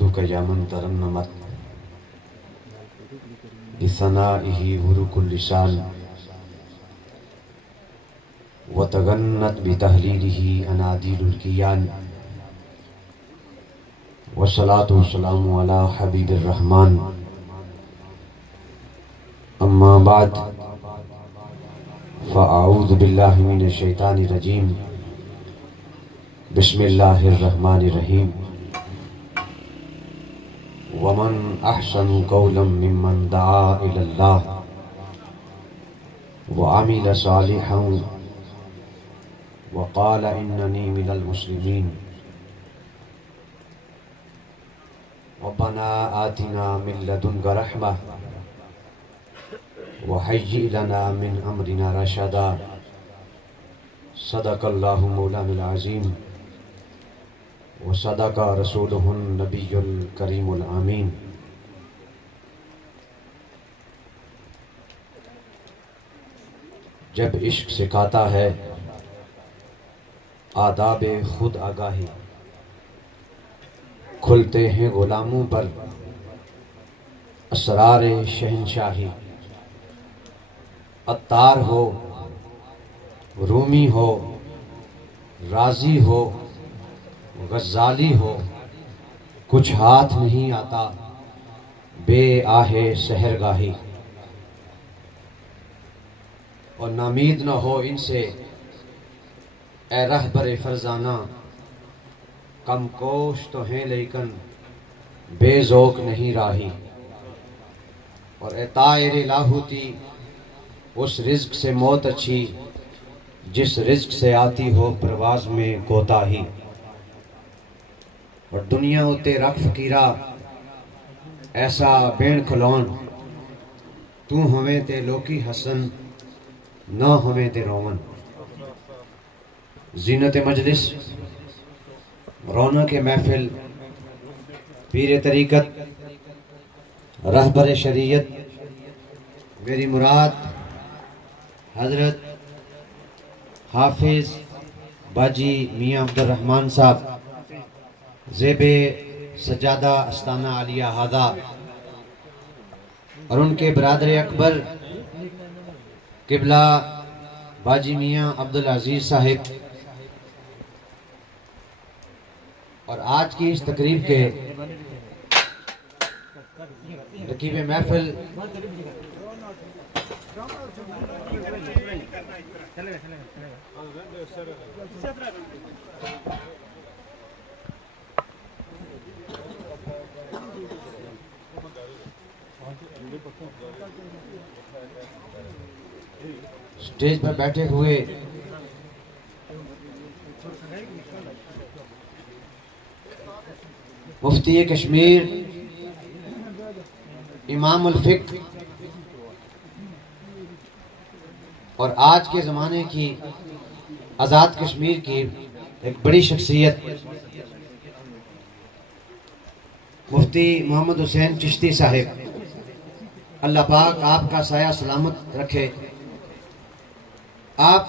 نحمدک یا من ترنمت بثنائہ ورق اللسان وتغنت بتہلیلہ انادیل الکیان والصلاة والسلام علی حبیب الرحمن اما بعد فاعوذ باللہ من الشیطان الرجیم بسم اللہ الرحمن الرحیم ومن احسن قولا ممن دعا الی اللہ وعمل صالحا وقال اننی من المسلمین ربنا آتنا من لدنک رحمہ وحیئ لنا من امرنا رشدا صدق اللہ مولانا العظیم وصدق رسولہ النبی الکریم الامین۔ جب عشق سکھاتا ہے آداب خود آگاہی، کھلتے ہیں غلاموں پر اسرار شہنشاہی۔ عطار ہو، رومی ہو، رازی ہو، غزالی ہو، کچھ ہاتھ نہیں آتا بے آہ سحرگاہی۔ اور نامید نہ ہو ان سے اے رہبر فرزانہ، کم کوش تو ہیں لیکن بے ذوق نہیں راہی۔ اور اے طائر لاہوتی، اس رزق سے موت اچھی جس رزق سے آتی ہو پرواز میں کوتاہی۔ اور دنیا اتے رکھ فقیرہ ایسا بین کھلون، تو ہویں تے لوکی حسن نہ ہویں تے رومن۔ زینت مجلس، رونق محفل، پیر طریقت، رہبر شریعت، میری مراد حضرت حافظ باجی میاں عبد الرحمن صاحب، زیب سجادہ استانہ عالیہ ہادہ، اور ان کے برادر اکبر قبلہ باجی میاں عبدالعزیز صاحب۔ اور آج کی اس تقریب کے رکیب محفل اسٹیج پر بیٹھے ہوئے مفتی کشمیر، امام الفقہ، اور آج کے زمانے کی آزاد کشمیر کی ایک بڑی شخصیت مفتی محمد حسین چشتی صاحب، اللہ پاک آپ کا سایہ سلامت رکھے۔ آپ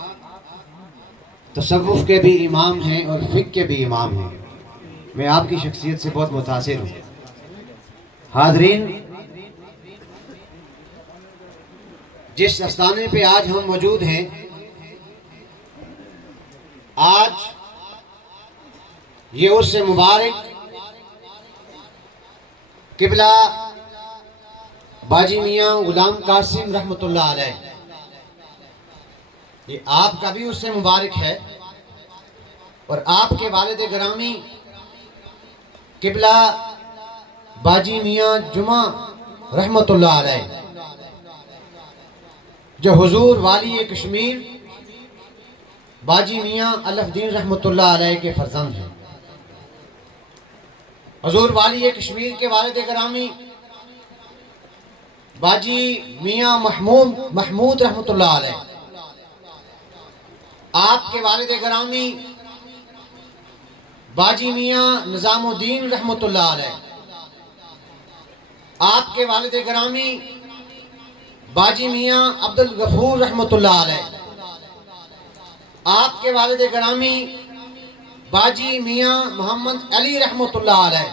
تصوف کے بھی امام ہیں اور فقہ کے بھی امام ہیں۔ میں آپ کی شخصیت سے بہت متاثر ہوں۔ حاضرین، جس آستانے پہ آج ہم موجود ہیں، آج یہ اس سے مبارک قبلہ باجی میاں غلام قاسم رحمۃ اللہ علیہ، یہ آپ کا بھی اس سے مبارک ہے، اور آپ کے والد گرامی قبلہ باجی میاں جمعہ رحمۃ اللہ علیہ، جو حضور والی کشمیر باجی میاں الف دین رحمۃ اللہ علیہ کے فرزند ہیں۔ حضور والی کشمیر کے والد گرامی باجی میاں محمود رحمۃ اللہ علیہ، آپ کے والد گرامی باجی میاں نظام الدین رحمۃ اللہ علیہ، آپ کے والد گرامی باجی میاں عبدالغفور رحمۃ اللہ علیہ، آپ کے والد گرامی باجی میاں محمد علی رحمۃ اللہ علیہ،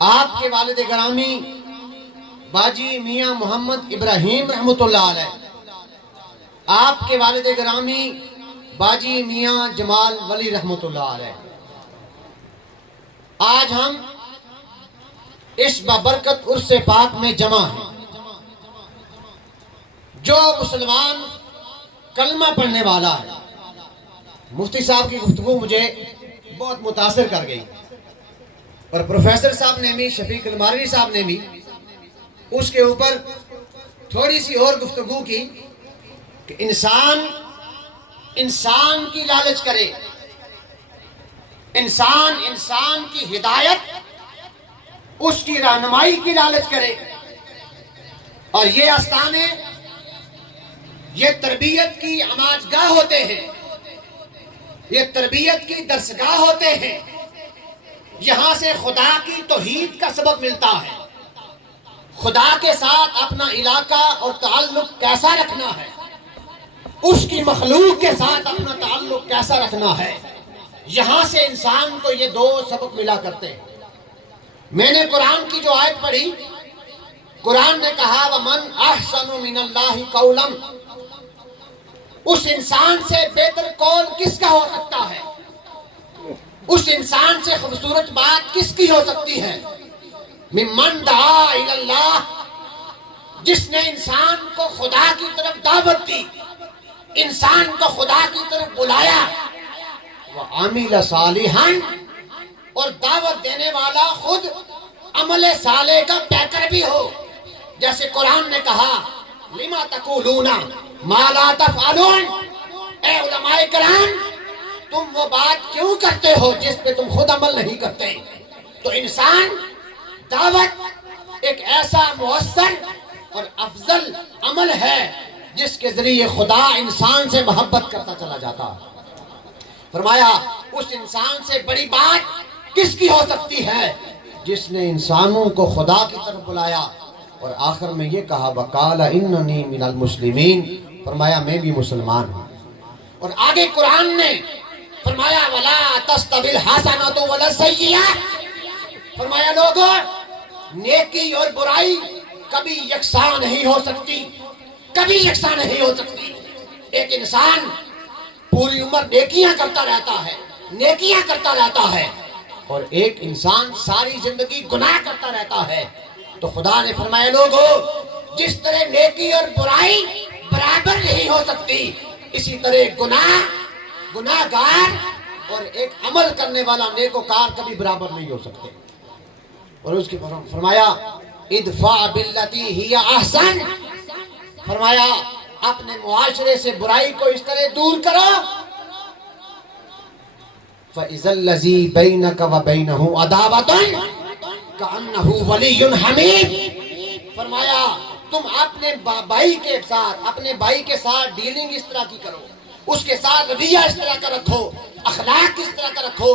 آپ کے والد گرامی باجی میاں محمد ابراہیم رحمۃ اللہ علیہ، آپ کے والد گرامی باجی میاں جمال ولی رحمۃ اللہ علیہ، آج ہم اس بابرکت عرس پاک میں جمع ہیں۔ جو مسلمان کلمہ پڑھنے والا ہے، مفتی صاحب کی گفتگو مجھے بہت متاثر کر گئی، اور پروفیسر صاحب نے بھی، شفیق الماروی صاحب نے بھی اس کے اوپر تھوڑی سی اور گفتگو کی کہ انسان کی لالچ کرے، انسان کی ہدایت، اس کی رہنمائی کی لالچ کرے، اور یہ آستانے، یہ تربیت کی عماجگاہ ہوتے ہیں، یہ تربیت کی درسگاہ ہوتے ہیں، یہاں سے خدا کی توحید کا سبق ملتا ہے، خدا کے ساتھ اپنا علاقہ اور تعلق کیسا رکھنا ہے، اس کی مخلوق کے ساتھ اپنا تعلق کیسا رکھنا ہے، یہاں سے انسان کو یہ دو سبق ملا کرتے ہیں۔ میں نے قرآن کی جو آیت پڑھی، قرآن نے کہا وَمَنْ أَحْسَنُ مِنَ اللَّهِ قَوْلًا، اس انسان سے بہتر قول کس کا ہو سکتا ہے، اس انسان سے خوبصورت بات کس کی ہو سکتی ہے، ممن دعا الی اللہ، جس نے انسان کو خدا کی طرف دعوت دی، انسان کو خدا کی طرف بلایا، وعمل صالحا، اور دعوت دینے والا خود عمل صالح کا پیکر بھی ہو، جیسے قرآن نے کہا لما تقولون ما لا تفعلون، اے علماء کرام تم وہ بات کیوں کرتے ہو جس پہ تم خود عمل نہیں کرتے۔ تو انسان دعوت ایک ایسا مؤثر اور افضل عمل ہے جس کے ذریعے خدا انسان سے محبت کرتا چلا جاتا۔ فرمایا اس انسان سے بڑی بات کس کی ہو سکتی ہے، جس نے انسانوں کو خدا کی طرف بلایا، اور آخر میں یہ کہا وَقَالَ إِنَّنِي مِنَ الْمُسْلِمِينَ، فرمایا میں بھی مسلمان ہوں۔ اور آگے قرآن نے فرمایا وَلَا تَسْتَوِي الْحَسَنَةُ وَلَا السَّيِّئَةُ، فرمایا لوگوں نیکی اور برائی کبھی یکساں نہیں ہو سکتی، کبھی یکساں نہیں ہو سکتی۔ ایک انسان پوری عمر نیکیاں کرتا رہتا ہے، نیکیاں کرتا رہتا ہے، اور ایک انسان ساری زندگی گناہ کرتا رہتا ہے۔ تو خدا نے فرمایا لوگوں جس طرح نیکی اور برائی برابر نہیں ہو سکتی، اسی طرح گناہ گار اور ایک عمل کرنے والا نیکوکار کبھی برابر نہیں ہو سکتے۔ اور اس کی فرمایا ادفع باللتی ہی احسن، فرمایا اپنے معاشرے سے برائی کو اس طرح دور کرو فَإِذَا الَّذِي بَيْنَكَ وَبَيْنَهُ عَدَاوَةٌ كَأَنَّهُ وَلِيٌّ حَمِيمٌ، فرمایا تم اپنے بھائی کے ساتھ ڈیلنگ اس طرح کی کرو، اس کے ساتھ رویہ اس طرح کا رکھو، اخلاق اس طرح کا رکھو،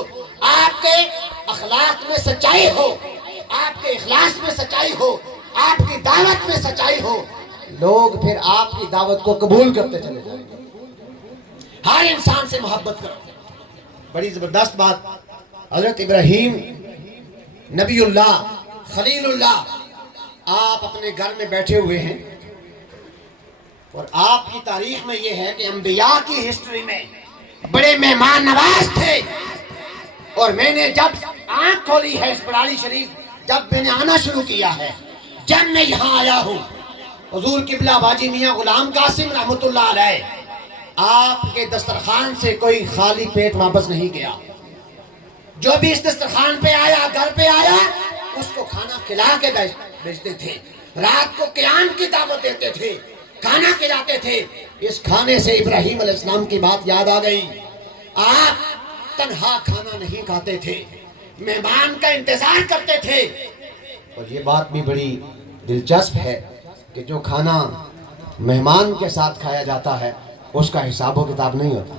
آپ کے اخلاق میں سچائی ہو، آپ کے اخلاص میں سچائی ہو، آپ کی دعوت میں سچائی ہو، لوگ پھر آپ کی دعوت کو قبول کرتے چلے جائیں گے۔ ہر انسان سے محبت کرو۔ بڑی زبردست بات، حضرت ابراہیم نبی اللہ خلیل اللہ، آپ اپنے گھر میں بیٹھے ہوئے ہیں، اور آپ کی تاریخ میں یہ ہے کہ انبیاء کی ہسٹری میں بڑے مہمان نواز تھے، اور میں نے جب آنکھ کھولی ہے اس بڑاری شریف، جب میں نے آنا شروع کیا ہے، جب میں یہاں آیا ہوں، حضور قبلہ باجی میاں غلام قاسم رحمۃ اللہ علیہ، آپ کے دسترخوان سے کوئی خالی پیٹ واپس نہیں گیا۔ جو بھی اس دسترخوان پہ آیا، گھر پہ آیا، اس کو کھانا کھلا کے بھیجتے تھے، رات کو قیام کی دعوت دیتے تھے، کھانا کھلاتے تھے۔ اس کھانے سے ابراہیم علیہ السلام کی بات یاد آ گئی۔ آپ تنہا کھانا نہیں کھاتے تھے، مہمان کا انتظار کرتے تھے۔ اور یہ بات بھی بڑی دلچسپ ہے کہ جو کھانا مہمان کے ساتھ کھایا جاتا ہے اس کا حساب و کتاب نہیں ہوتا،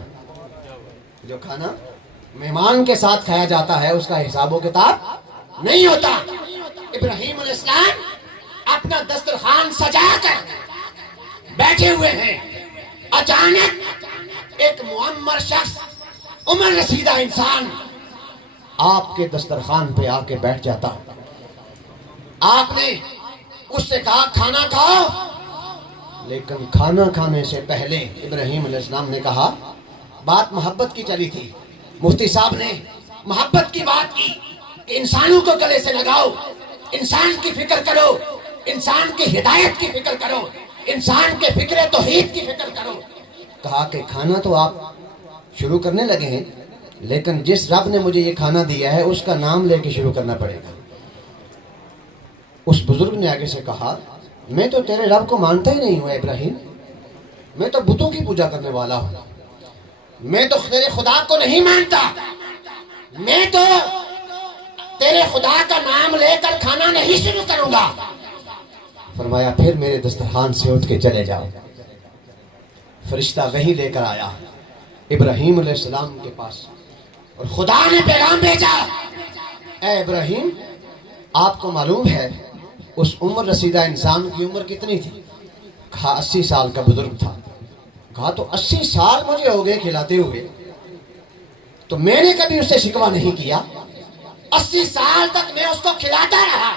جو کھانا مہمان کے ساتھ کھایا جاتا ہے اس کا حساب و کتاب نہیں ہوتا۔ ابراہیم علیہ السلام اپنا دسترخوان سجا کر بیٹھے ہوئے ہیں، اچانک ایک معمر شخص، عمر رسیدہ انسان آپ کے دسترخوان پہ آ کے بیٹھ جاتا، آپ نے اس سے کہا کھانا کھاؤ، لیکن کھانا کھانے سے پہلے ابراہیم علیہ السلام نے کہا، بات محبت کی چلی تھی، مفتی صاحب نے محبت کی بات کی کہ انسانوں کو گلے سے لگاؤ، انسان کی فکر کرو، انسان کی ہدایت کی فکر کرو، انسان کے فکر توحید کی فکر کرو۔ کہا کہ کھانا تو آپ شروع کرنے لگے ہیں، لیکن جس رب نے مجھے یہ کھانا دیا ہے اس کا نام لے کے شروع کرنا پڑے گا۔ اس بزرگ نے آگے سے کہا، میں تو تیرے رب کو مانتا ہی نہیں ہوں ابراہیم، میں تو بتوں کی پوجا کرنے والا ہوں، میں تو تیرے خدا کو نہیں مانتا، میں تو تیرے خدا کا نام لے کر کھانا نہیں شروع کروں گا۔ فرمایا پھر میرے دسترخوان سے اٹھ کے چلے جاؤ۔ فرشتہ وہی لے کر آیا ابراہیم علیہ السلام کے پاس، اور خدا نے پیغام بھیجا، اے ابراہیم آپ کو معلوم ہے اس عمر رسیدہ انسان کی عمر کتنی تھی؟ کہا 80 سال کا بزرگ تھا۔ کہا تو 80 سال مجھے ہو گئے کھلاتے ہوئے، تو میں نے کبھی اس سے شکوہ نہیں کیا، 80 سال تک میں اس کو کھلاتا رہا،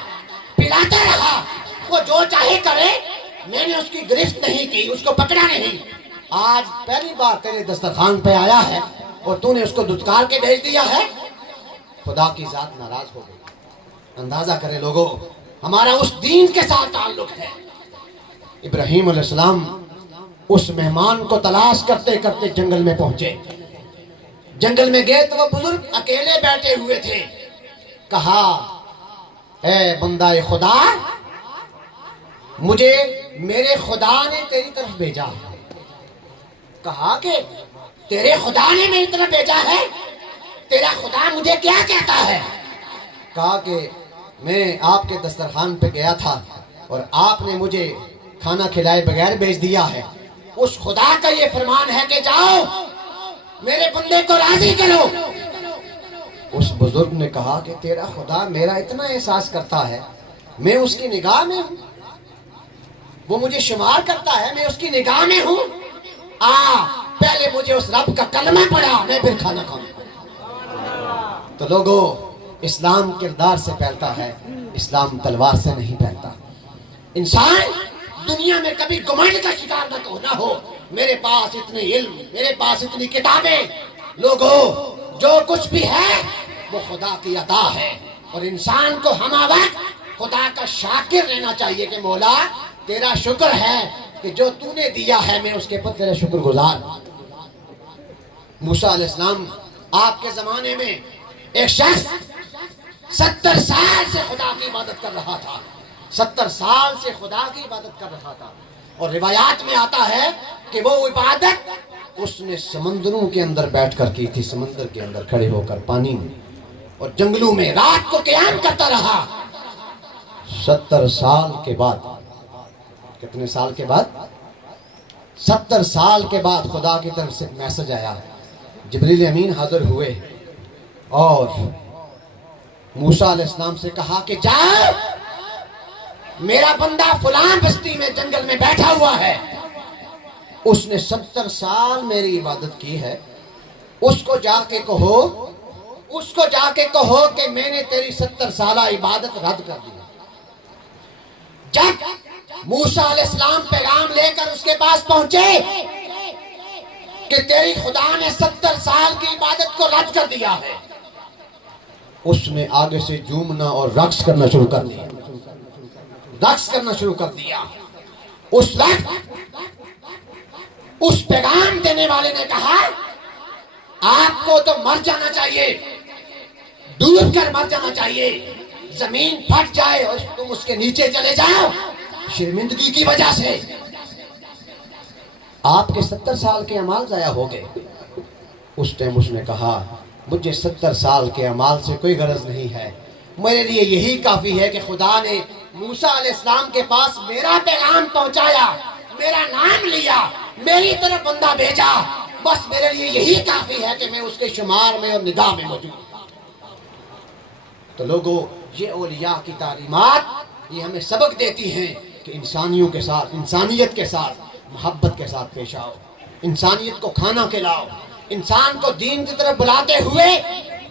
پلاتا رہا، وہ جو چاہے کرے، میں نے اس کی گرفت نہیں کی، اس کو پکڑا نہیں۔ آج پہلی بار تیرے دسترخوان پہ آیا ہے اور تو نے اس کو دھتکار کے بھیج دیا ہے۔ خدا کی ذات ناراض ہو گئی۔ اندازہ کرے لوگوں، ہمارا اس دین کے ساتھ تعلق ہے۔ ابراہیم علیہ السلام اس مہمان کو تلاش کرتے کرتے جنگل میں پہنچے۔ جنگل میں گئے تو وہ بزرگ اکیلے بیٹھے ہوئے تھے۔ کہا، اے بندہ خدا، مجھے میرے خدا نے تیری طرف بھیجا۔ کہا کہ تیرے خدا نے میری طرف بھیجا ہے؟ تیرا خدا مجھے کیا کہتا ہے؟ کہا کہ میں آپ کے دسترخوان پہ گیا تھا اور آپ نے مجھے کھانا کھلائے بغیر بھیج دیا ہے۔ اس خدا کا یہ فرمان ہے کہ جاؤ میرے بندے کو راضی کرو۔ اس بزرگ نے کہا کہ تیرا خدا میرا اتنا احساس کرتا ہے، میں اس کی نگاہ میں ہوں، وہ مجھے شمار کرتا ہے، میں اس کی نگاہ میں ہوں۔ پہلے مجھے اس رب کا کلمہ پڑھا، میں پھر کھانا کھاؤں۔ تو لوگوں، اسلام کردار سے پھیلتا ہے، اسلام تلوار سے نہیں پھیلتا۔ انسان دنیا میں کبھی گمنڈ کا شکار نہ ہو، میرے پاس اتنے علم، میرے پاس اتنی کتابیں۔ لوگوں، جو کچھ بھی ہے وہ خدا کی عطا ہے، اور انسان کو ہمہ وقت خدا کا شاکر رہنا چاہیے کہ مولا تیرا شکر ہے کہ جو تو نے دیا ہے میں اس کے پر تیرا شکر گزار۔ موسیٰ علیہ السلام، آپ کے زمانے میں ایک شخص 70 سال سے خدا کی عبادت کر رہا تھا، 70 سال سے خدا کی عبادت کر رہا تھا، اور روایات میں آتا ہے کہ وہ عبادت اس نے سمندروں کے اندر بیٹھ کر کی تھی، سمندر کے اندر کھڑے ہو کر، پانی میں اور جنگلوں میں رات کو قیام کرتا رہا۔ 70 سال کے بعد، کتنے سال کے بعد؟ 70 سال کے بعد خدا کی طرف سے میسج آیا، جبریل امین حاضر ہوئے اور موسیٰ علیہ السلام سے کہا کہ جاؤ، میرا بندہ فلاں بستی میں جنگل میں بیٹھا ہوا ہے، اس نے 70 سال میری عبادت کی ہے، اس کو جا کے کہو کہ میں نے تیری 70 سالہ عبادت رد کر دی۔ جب موسیٰ علیہ السلام پیغام لے کر اس کے پاس پہنچے کہ تیری خدا نے 70 سال کی عبادت کو رد کر دیا ہے، اس نے آگے سے جھومنا اور رقص کرنا شروع کر دیا۔ اس وقت اس پیغام دینے والے نے کہا، آپ کو تو مر جانا چاہیے، ڈوب کر مر جانا چاہیے، زمین پھٹ جائے اور تم اس کے نیچے چلے جاؤ شرمندگی کی وجہ سے۔ آپ کے 70 سال کے اعمال ضائع ہو گئے۔ اس ٹائم اس نے کہا، مجھے 70 سال کے اعمال سے کوئی غرض نہیں ہے، میرے لیے یہی کافی ہے کہ خدا نے موسیٰ علیہ السلام کے پاس میرا پیغام پہنچایا، میرا نام لیا، میری طرف بندہ بھیجا، بس میرے لیے یہی کافی ہے کہ میں اس کے شمار میں اور نگاہ میں موجود ہوں۔ تو لوگوں، یہ اولیاء کی تعلیمات یہ ہمیں سبق دیتی ہیں کہ انسانیوں کے ساتھ، انسانیت کے ساتھ محبت کے ساتھ پیش آؤ، انسانیت کو کھانا کھلاؤ، انسان کو دین کی طرف بلاتے ہوئے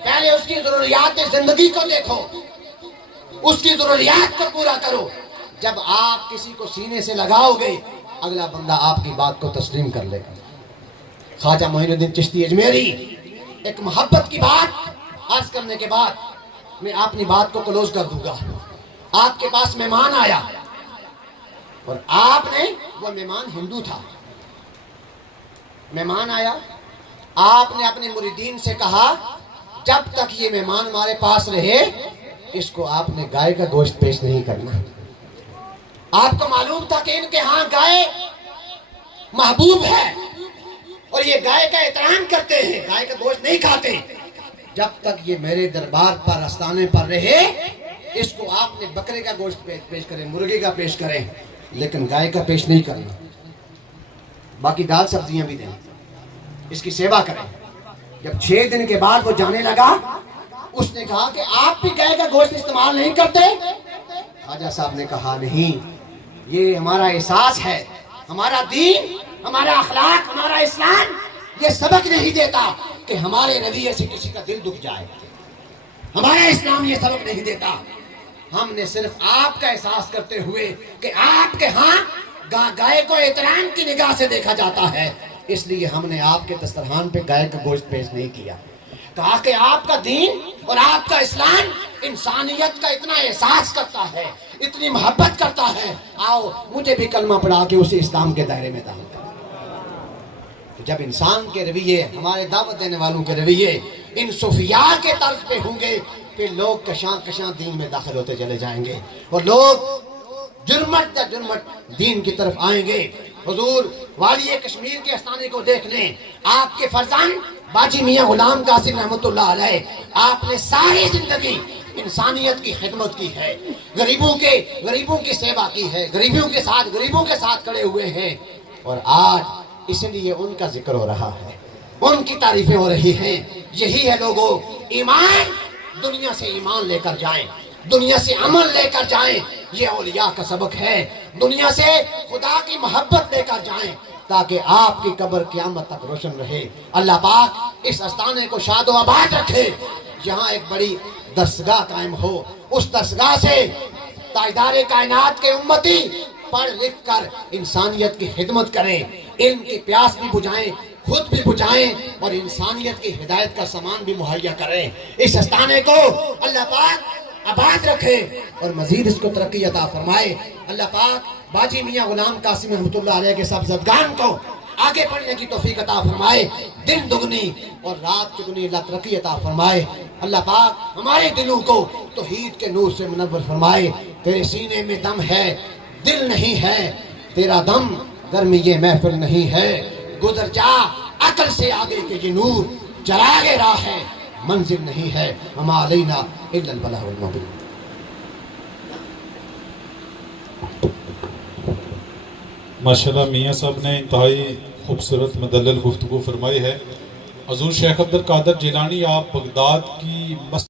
پہلے اس کی ضروریات زندگی کو دیکھو، اس کی ضروریات کو پورا کرو. جب آپ کسی کو سینے سے لگاؤ گے اگلا بندہ آپ کی بات کو تسلیم کر لے گا. خواجہ معین الدین چشتی اجمیری ایک محبت کی بات عرض کرنے کے بعد میں اپنی بات کو کلوز کر دوں گا. آپ کے پاس مہمان آیا اور آپ نے وہ مہمان ہندو تھا. مہمان آیا, آپ نے اپنے مریدین سے کہا جب تک یہ مہمان ہمارے پاس رہے اس کو آپ نے گائے کا گوشت پیش نہیں کرنا. آپ کو معلوم تھا کہ ان کے ہاں گائے محبوب ہے اور یہ گائے کا احترام کرتے ہیں, گائے کا گوشت نہیں کھاتے. جب تک یہ میرے دربار پر آستانے پر رہے اس کو آپ نے بکرے کا گوشت پیش کریں, مرغے کا پیش کریں, لیکن گائے کا پیش نہیں کرنا. باقی دال سبزیاں بھی دیں, اس کی سیوا کریں. جب 6 دن کے بعد وہ جانے لگا اس نے کہا کہ آپ بھی گائے کا گوشت استعمال نہیں کرتے. خواجہ صاحب نے کہا نہیں, یہ ہمارا احساس ہے, ہمارا دین, ہمارا اخلاق, ہمارا اسلام یہ سبق نہیں دیتا کہ ہمارے رویے سے کسی کا دل دکھ جائے. ہمارا اسلام یہ سبق نہیں دیتا. ہم نے صرف آپ کا احساس کرتے ہوئے کہ آپ کے ہاں گائے کو احترام کی نگاہ سے دیکھا جاتا ہے اس لیے ہم نے آپ کے دسترخوان پہ گائے کا گوشت پیش نہیں کیا. کہا کہ آپ کا دین اور آپ کا اسلام انسانیت کا اتنا احساس کرتا ہے, اتنی محبت کرتا ہے, آؤ مجھے بھی کلمہ پڑھا کے اسے اسلام کے دائرے میں داخل کرو. جب انسان کے رویے, ہمارے دعوت دینے والوں کے رویے ان صوفیاء کے طرز پہ ہوں گے پھر لوگ کشاں کشاں دین میں داخل ہوتے چلے جائیں گے اور لوگ جرمٹ در جرمٹ دین کی طرف آئیں گے. حضور والی کشمیر کے آستانے کو دیکھ لیں, آپ کے فرزند باجی میاں غلام قاسم رحمۃ اللہ علیہ, آپ نے ساری زندگی انسانیت کی خدمت کی ہے, غریبوں کی سیوا کی ہے, غریبوں کے ساتھ کھڑے ہوئے ہیں. اور آج اس لیے ان کا ذکر ہو رہا ہے, ان کی تعریفیں ہو رہی ہیں. یہی ہے لوگوں, ایمان, دنیا سے ایمان لے کر جائیں, دنیا سے عمل لے کر جائیں. یہ اولیاء کا سبق ہے. دنیا سے خدا کی محبت لے کر جائیں تاکہ آپ کی قبر قیامت تک روشن رہے. اللہ پاک اس آستانے کو شاد و آباد رکھے. یہاں ایک بڑی درسگاہ قائم ہو, اس درسگاہ سے تاجدار کائنات کے امتی پڑھ لکھ کر انسانیت کی خدمت کریں, علم کی پیاس بھی بجھائیں, خود بھی بجھائیں اور انسانیت کی ہدایت کا سامان بھی مہیا کریں. اس آستانے کو اللہ پاک آباد رکھے اور مزید اس کو ترقی عطا فرمائے. اللہ پاک باجی میاں غلام قاسم رحمۃ اللہ علیہ کے سب زدگان کو آگے بڑھنے کی توفیق عطا فرمائے. دن دگنی اور رات چگنی اللہ ترقی عطا فرمائے. اللہ پاک ہمارے دلوں کو توحید کے نور سے منور فرمائے. تیرے سینے میں دم ہے, دل نہیں ہے, تیرا دم گرمی یہ محفل نہیں ہے. گزر جا عقل سے آگے کے یہ نور, چراغ راہ ہے, منزل نہیں ہے. وما علینا الا البلاغ المبین. ماشاءاللہ میاں صاحب نے انتہائی خوبصورت مدلل گفتگو فرمائی ہے. حضور شیخ عبد القادر جیلانی آپ بغداد کی